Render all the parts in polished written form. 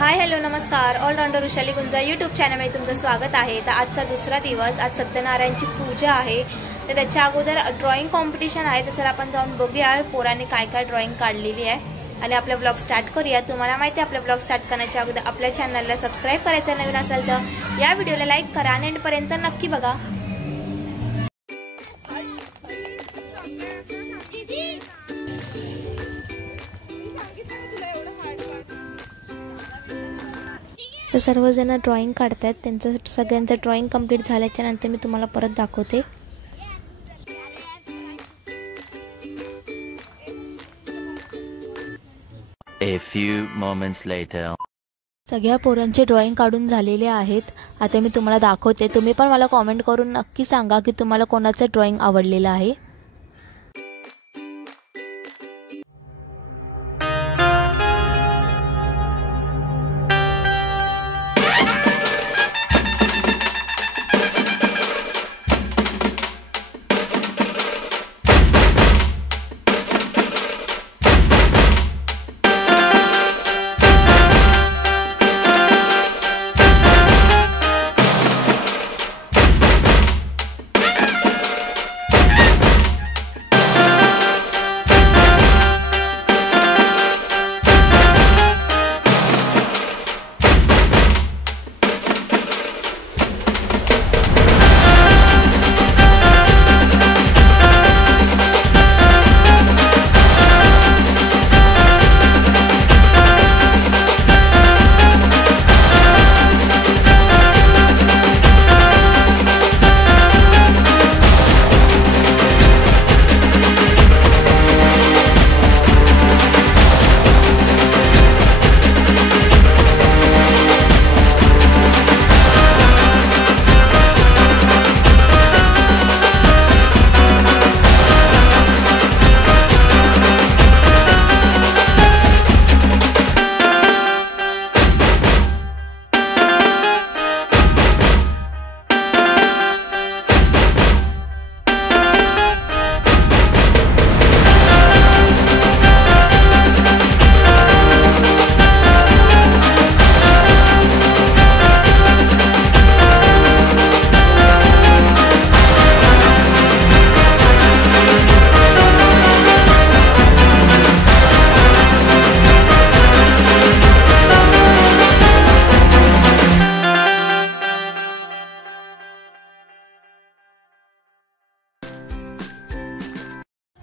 Hi hello नमस्कार. Allrounder Vrushali गुंजा YouTube चॅनलमध्ये तुमचं स्वागत आहे. तर आजचा दुसरा दिवस, आज सत्यनारायणची पूजा आहे. तर त्याच्या अगोदर ड्रॉइंग कॉम्पिटिशन आहे. तर चला आपण जाऊन बघूया पोरांनी काय काय ड्रॉइंग काढलेली आहे आणि आपला ब्लॉग स्टार्ट करूया. तुम्हाला माहिती आहे आपला ब्लॉग स्टार्ट करण्याच्या अगोदर आपल्या चॅनलला सबस्क्राईब करायचं, नवीन असेल तर या व्हिडिओला लाईक करा आणि एंडपर्यंत नक्की बघा. तर सर्वजण ड्रॉइंग काढतात. त्यांचं सगळ्यांचं ड्रॉइंग कंप्लीट झाल्याच्या नंतर मी तुम्हाला परत दाखवते. A few moments later. सगळ्या पोरांचे ड्रॉइंग काढून झालेले आहेत. आता मी तुम्हाला दाखवते. तुम्ही पण मला कॉमेंट करून नक्की सांगा की तुम्हाला कोणाचं ड्रॉइंग आवडलेलं आहे.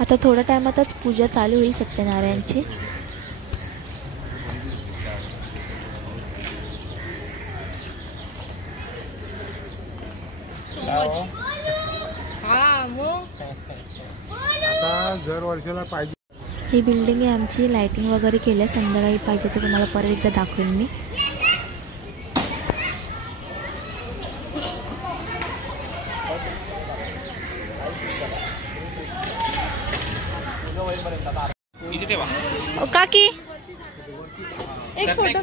आता थोड्या टायमातच पूजा चालू होईल सत्यनारायणची. ही बिल्डिंग आहे आमची. लाइटिंग वगैरे केल्या. संध्याकाळी पाहिजे तर तुम्हाला परत एकदा दाखवेन मी. काकी एक फोटो.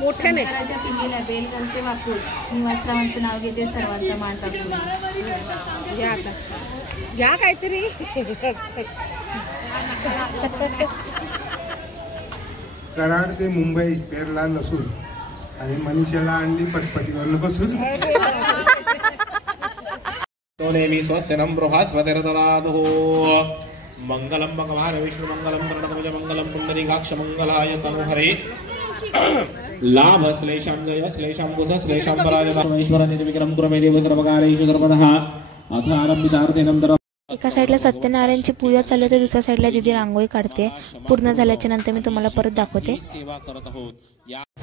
मोठे नाही पिढीला बेलगमचे वाकून निवासरावांचं नाव घेते, सर्वांचा मान टाकून. या आता या काहीतरी. कराड ते मुंबई पेरला नसून आणि मनीषाला आणली पटपटीवर बसून. तो नेहमी स्वस्यनं बृहस्पतिर्ददातु. मंगलम भगवान विष्णु मंगलम गरुडध्वज मंगलम पुंडरीकाक्ष मंगलाय तनुहरे. लाभ श्लेषां जय श्लेषां कुश श्लेषां पराजय निर्विक्रम कुरमे देव सर्वकारेषु सर्वतः. अथ आरंभितार्थेनंतर एका साईडला सत्यनारायणची पूजा चालू आहे, तर दुसऱ्या साईडला दीदी रांगोळी काढते. पूर्ण झाल्याच्या नंतर मी तुम्हाला परत दाखवते.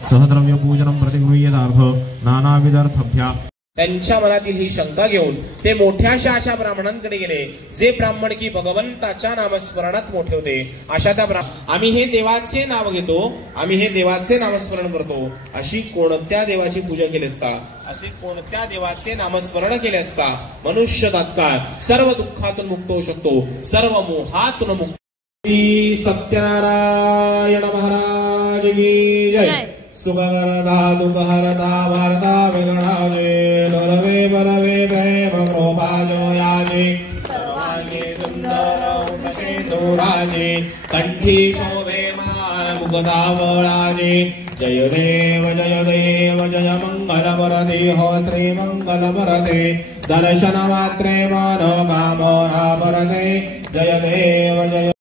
सहद्रव्य पूजनं प्रतिगृह्यतार्थ नानाविधार्थभ्या त्यांच्या मनातील ही शंका घेऊन ते मोठ्याशा अशा ब्राह्मणांकडे गेले, जे ब्राह्मण की भगवंताच्या नामस्मरणात मोठे होते. अशा त्या आम्ही हे देवाचे नाव घेतो, आम्ही हे देवाचे नामस्मरण करतो. अशी कोणत्या देवाची पूजा केली असता, असे कोणत्या देवाचे नामस्मरण केले असता मनुष्य तात्काळ सर्व दुःखातून मुक्त होऊ शकतो, सर्व मोहातून मुक्त. सत्यनारायण महाराज की जय. सुभरदा दुभरदा भारता विगणाजे नरवे बरवे प्रेम कृपाजो याजे सर्वांगे सुंदर कसे दोराजे कंठी शोभे मान मुगदावळाजे. जय देव जय मंगल वरदे हो श्री मंगल वरदे दर्शन मात्रे मन कामना वरदे. जय देव जय.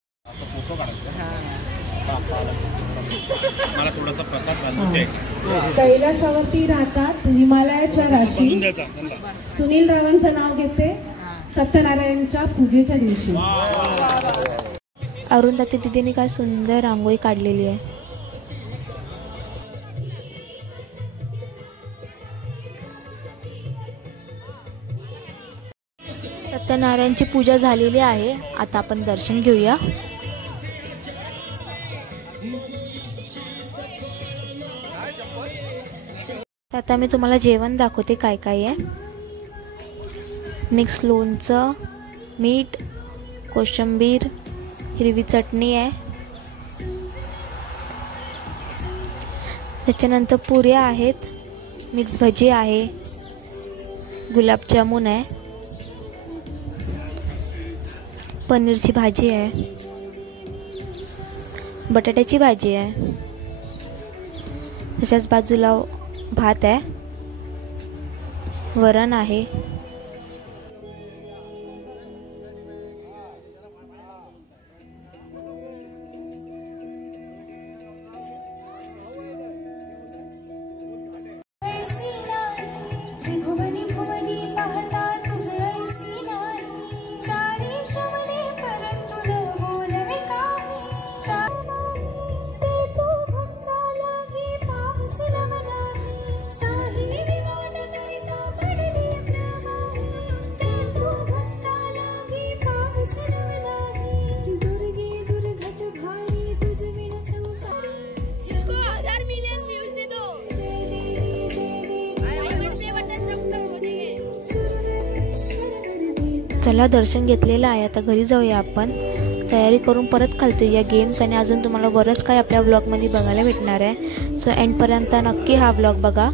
मला थोडासा प्रसाद बांधून द्यायचा. कैलासावरती राहतात हिमालयाच्या राशी. सुनील रावांचं नाव घेते सत्यनारायणच्या पूजेच्या दिवशी. अरुंधती दिदीने काय सुंदर रांगोळी काढलेली आहे. सत्यनारायणची पूजा झालेली आहे. आता आपण दर्शन घेऊया. आता मी तुम्हाला जेवण दाखवते काय काय आहे. मिक्स लोणचं, मीठ, कोशिंबीर, हिरवी चटणी आहे. त्याच्यानंतर पुऱ्या आहेत, मिक्स भजी आहे, गुलाबजामुन आहे, पनीरची भाजी आहे, बटाट्याची भाजी आहे. त्याच्याच बाजूला भात आहे, वरण आहे. चला दर्शन घेतलेलं आहे. आता घरी जाऊया आपण. तयारी करून परत खालतो या गेम्स आणि अजून तुम्हाला बरंच काय आपल्या ब्लॉगमध्ये बघायला भेटणार आहे. सो एंडपर्यंत नक्की हा ब्लॉग बघा.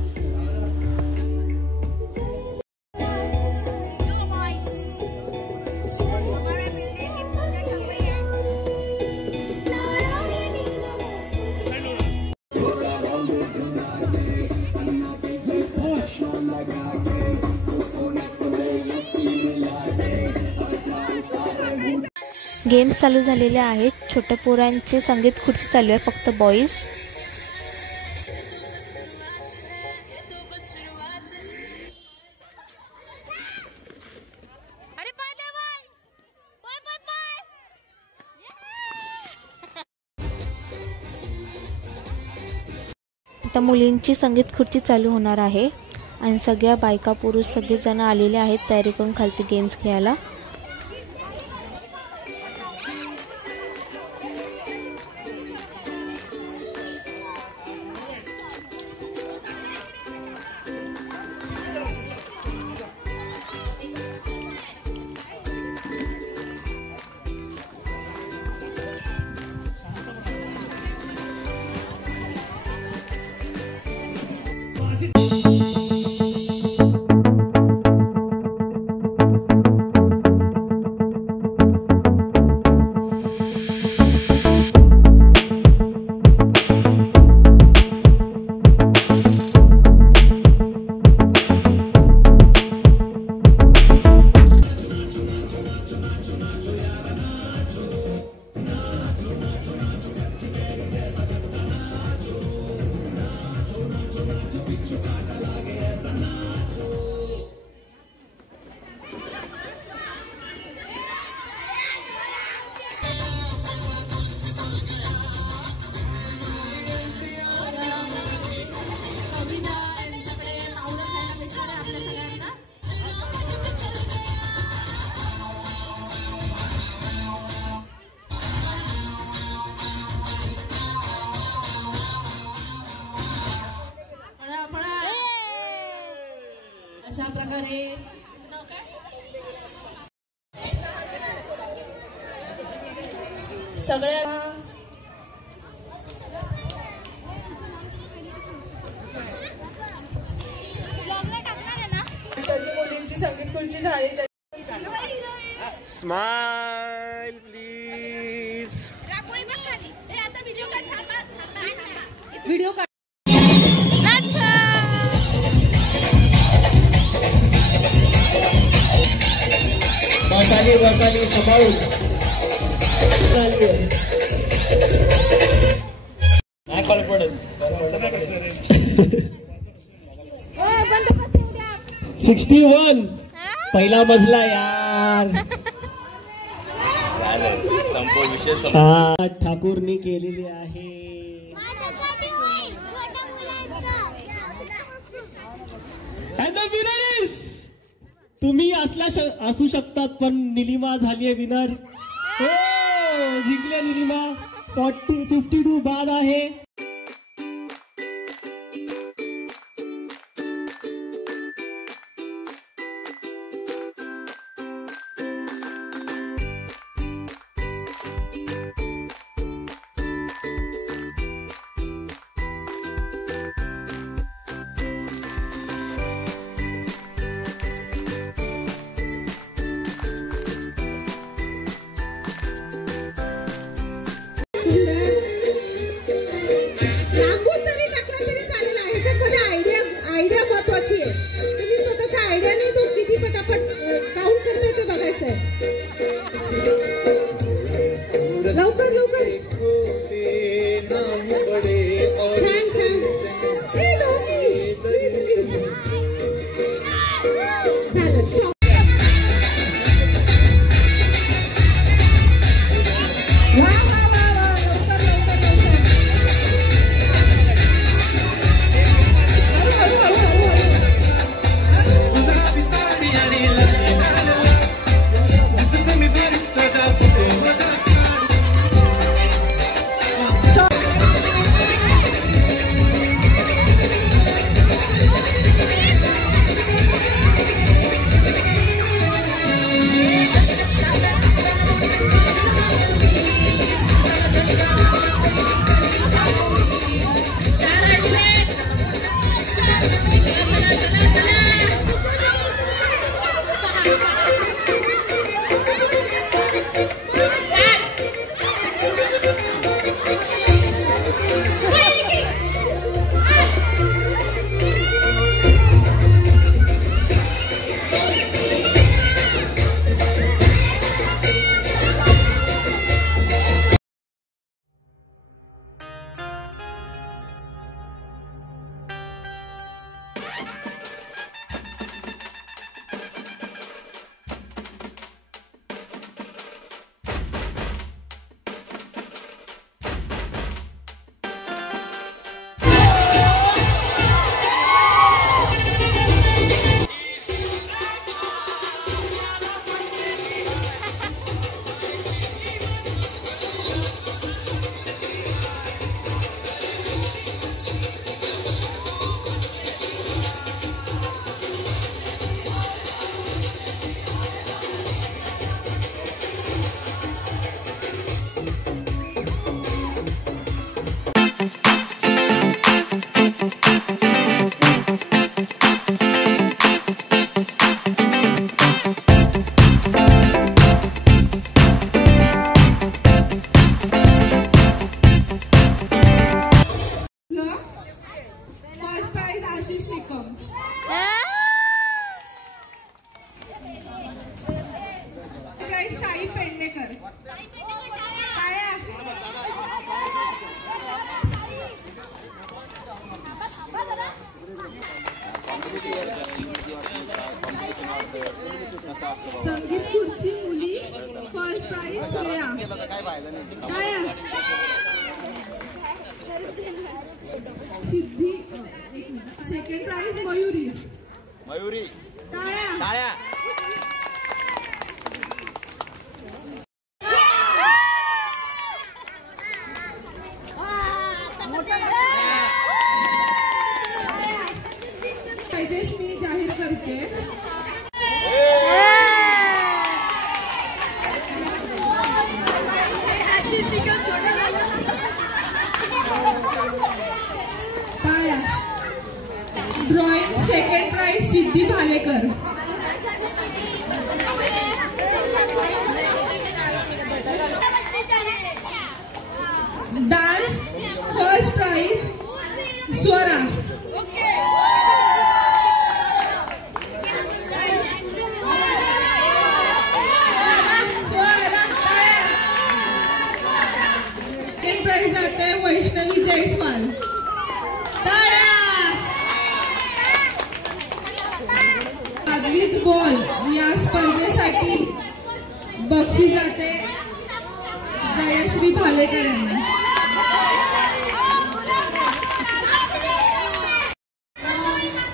गेम्स चालू झालेले आहेत. छोट्या पोरांचे संगीत खुर्ची चालू आहे, फक्त बॉईज. आता मुलींची संगीत खुर्ची चालू होणार आहे आणि सगळ्या बायका पुरुष सगळेजण आलेले आहेत तयारी करून खालती गेम्स खेळायला. अशा प्रकारे सगळ्या मुलींची संगीत खुर्ची झाली. Smile please. व्हिडिओ काढ. वसाली सांभाळून नाही कॉल पडत. 61 पहिला मजला यार. ठाकूरनी केलेली आहे. तुम्ही असू शकतात पण निलिमा झाली आहे विनर. हो जिंकल्या निलिमा. 52 बाद आहे. लांबून जरी टाकला तरी चालेल. ह्याच्यामध्ये आयडिया महत्वाची आहे. तुम्ही स्वतःच्या आयडियाने तो किती पटापट काउंट करतोय ते बघायचं आहे. लवकर लवकर. छान छान. झालं स्टॉप. साई पेडणेकर. संगीत खुर्ची मुली first prize Shreya. Siddhi second prize Mayuri. टाळ्या. प्राइजेस मी जाहीर करते. Second prize Siddhi Bhalekar. Dance first prize Swara. Second prize आता है वैष्णवी जयस्वाल. बॉल या स्पर्धेसाठी बक्षीस जाते जयश्री भालेकर यांना.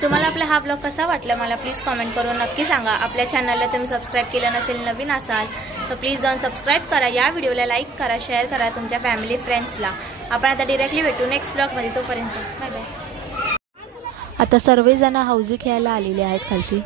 तुम्हाला आपला हा ब्लॉग कसा वाटला मला प्लीज कमेंट करून नक्की सांगा. आपल्या चॅनलला तुम्ही सबस्क्राईब केलं नसेल, नवीन असाल तर प्लीज जाऊन सबस्क्राईब करा. या व्हिडिओला लाईक करा, शेअर करा तुमच्या फॅमिली फ्रेंड्सला. आपण आता डिरेक्टली भेटू नेक्स्ट ब्लॉगमध्ये. तोपर्यंत बाय बाय. आता सर्वजण हौजी खेळायला आलेले आहेत खालती.